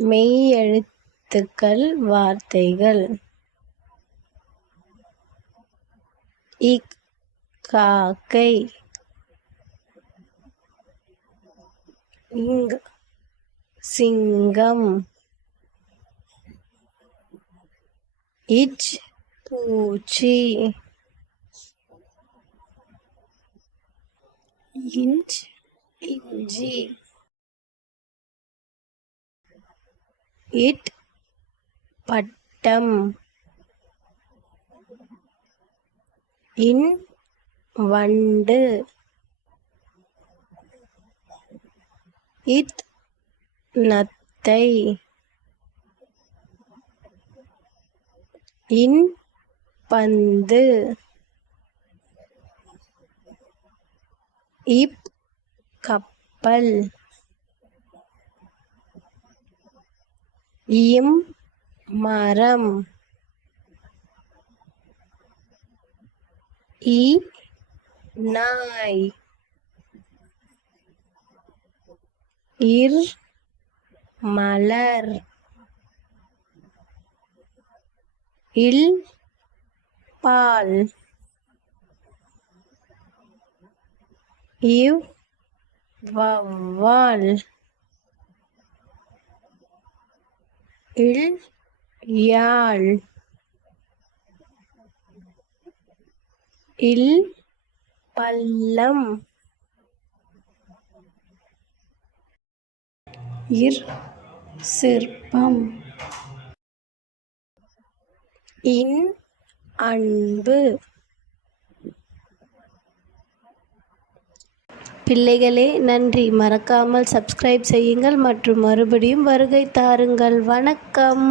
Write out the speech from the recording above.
மெய்யெழுத்துக்கள் வார்த்தைகள். இக் காக்கை. இங் சிங்கம். இச் பூச்சி. இஞ்ச் இஞ்சி. இட் பட்டம். இன் வண்டு. இத் நத்தை. இன் பந்து. இப் கப்பல். இம் மரம். இ நாய். இர் மலர். இல் பால். இவ் வௌவால். இல் யாழ். இல் பள்ளம். இர் சிற்பம். இன் அன்பு. பிள்ளைகளே, நன்றி. மறக்காமல் சப்ஸ்கிரைப் செய்யுங்கள் மற்றும் மறுபடியும் வருகை தாருங்கள். வணக்கம்.